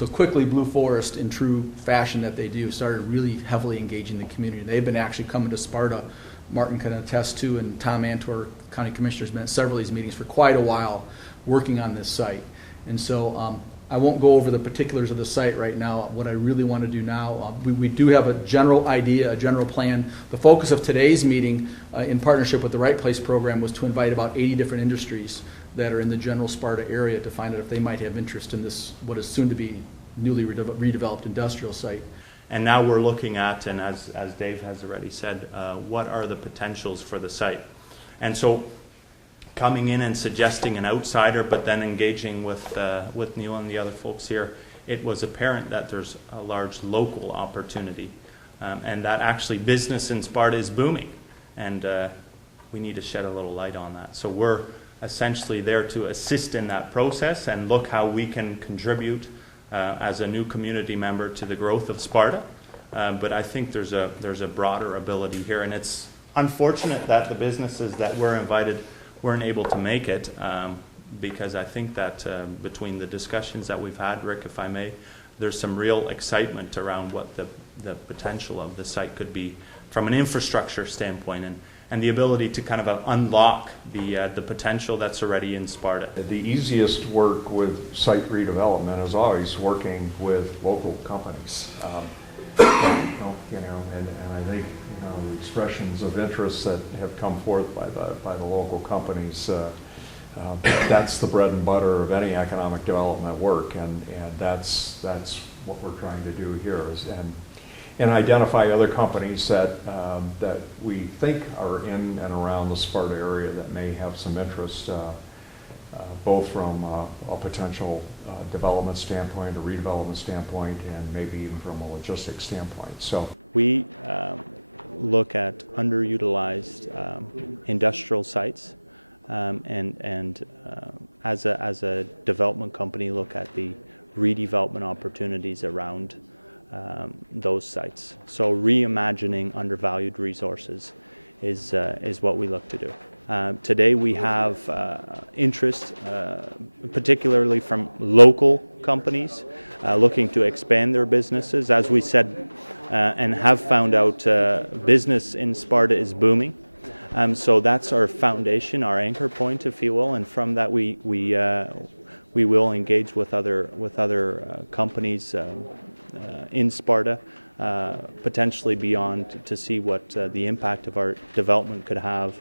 So quickly, Blueforest, in true fashion that they do, started really heavily engaging the community. They've been actually coming to Sparta. Martin can attest to, and Tom Antor, County Commissioner, has been at several of these meetings for quite a while working on this site. And so I won't go over the particulars of the site right now. What I really want to do now, we do have a general idea, a general plan. The focus of today's meeting in partnership with the Right Place program was to invite about 80 different industries that are in the general Sparta area to find out if they might have interest in this, what is soon to be newly redeveloped industrial site. And now we're looking at, and as Dave has already said, what are the potentials for the site? And so coming in and suggesting an outsider, but then engaging with Neil and the other folks here, it was apparent that there's a large local opportunity, and that actually business in Sparta is booming, and we need to shed a little light on that. So we're essentially there to assist in that process and look how we can contribute as a new community member to the growth of Sparta. But I think there's a broader ability here, and it's unfortunate that the businesses that were invited weren't able to make it, because I think that between the discussions that we've had, Rick, if I may, there's some real excitement around what the potential of the site could be from an infrastructure standpoint, and the ability to kind of unlock the potential that's already in Sparta. The easiest work with site redevelopment is always working with local companies. And I think the expressions of interest that have come forth by the local companies, that's the bread and butter of any economic development work, and that's what we're trying to do here, and identify other companies that we think are in and around the Sparta area that may have some interest, both from a potential development standpoint, a redevelopment standpoint, and maybe even from a logistics standpoint. So we look at underutilized industrial sites, and as a development company, look at the redevelopment opportunities around those sites. So reimagining undervalued resources is what we look to do. Today we have interest, particularly from local companies looking to expand their businesses. As we said and have found out, business in Sparta is booming. So that's our foundation, our anchor point, if you will, and from that we will engage with other companies in Sparta, potentially beyond, to see what the impact of our development could have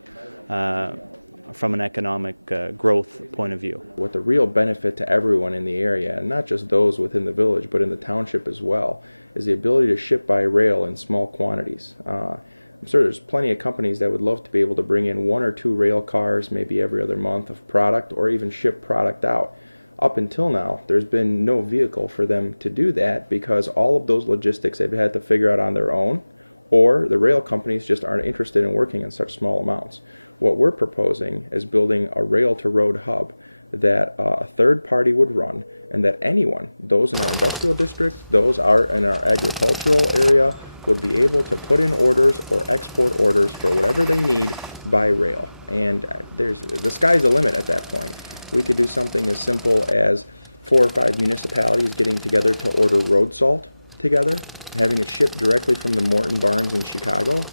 from an economic growth point of view. What the real benefit to everyone in the area, and not just those within the village, but in the township as well, is the ability to ship by rail in small quantities. I'm sure there's plenty of companies that would love to be able to bring in 1 or 2 rail cars, maybe every other month, of product, or even ship product out. Up until now, there's been no vehicle for them to do that because all of those logistics they've had to figure out on their own, or the rail companies just aren't interested in working in such small amounts. What we're proposing is building a rail-to-road hub that a third party would run, and that anyone, those in our industrial district, those are in our agricultural area, would be able to put in orders or export orders for whatever they need by rail. And the sky's the limit at that point. We could do something as simple as 4 or 5 municipalities getting together to order road salt together, having it shipped directly from the Morton Barns in Chicago,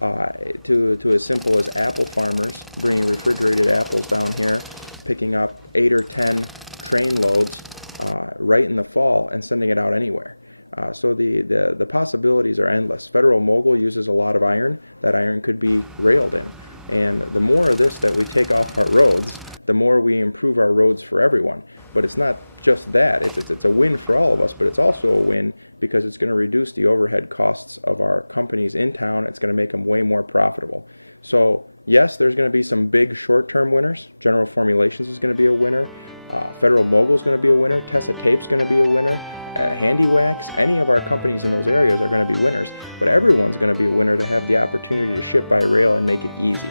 to as simple as apple farmers bringing refrigerated apples down here, picking up 8 or 10 train loads right in the fall and sending it out anywhere. So the possibilities are endless. Federal Mogul uses a lot of iron. That iron could be railed in. And the more of this that we take off our roads, the more we improve our roads for everyone. But it's not just that. It's a win for all of us, but it's also a win because it's going to reduce the overhead costs of our companies in town. It's going to make them way more profitable. So yes, there's going to be some big short-term winners. General Formulations is going to be a winner. Federal Mogul is going to be a winner. Tessa Tape's going to be a winner. Handy Wax, any of our companies in those areas are going to be winners. But everyone's going to be a winner to have the opportunity to ship by rail and make it easy.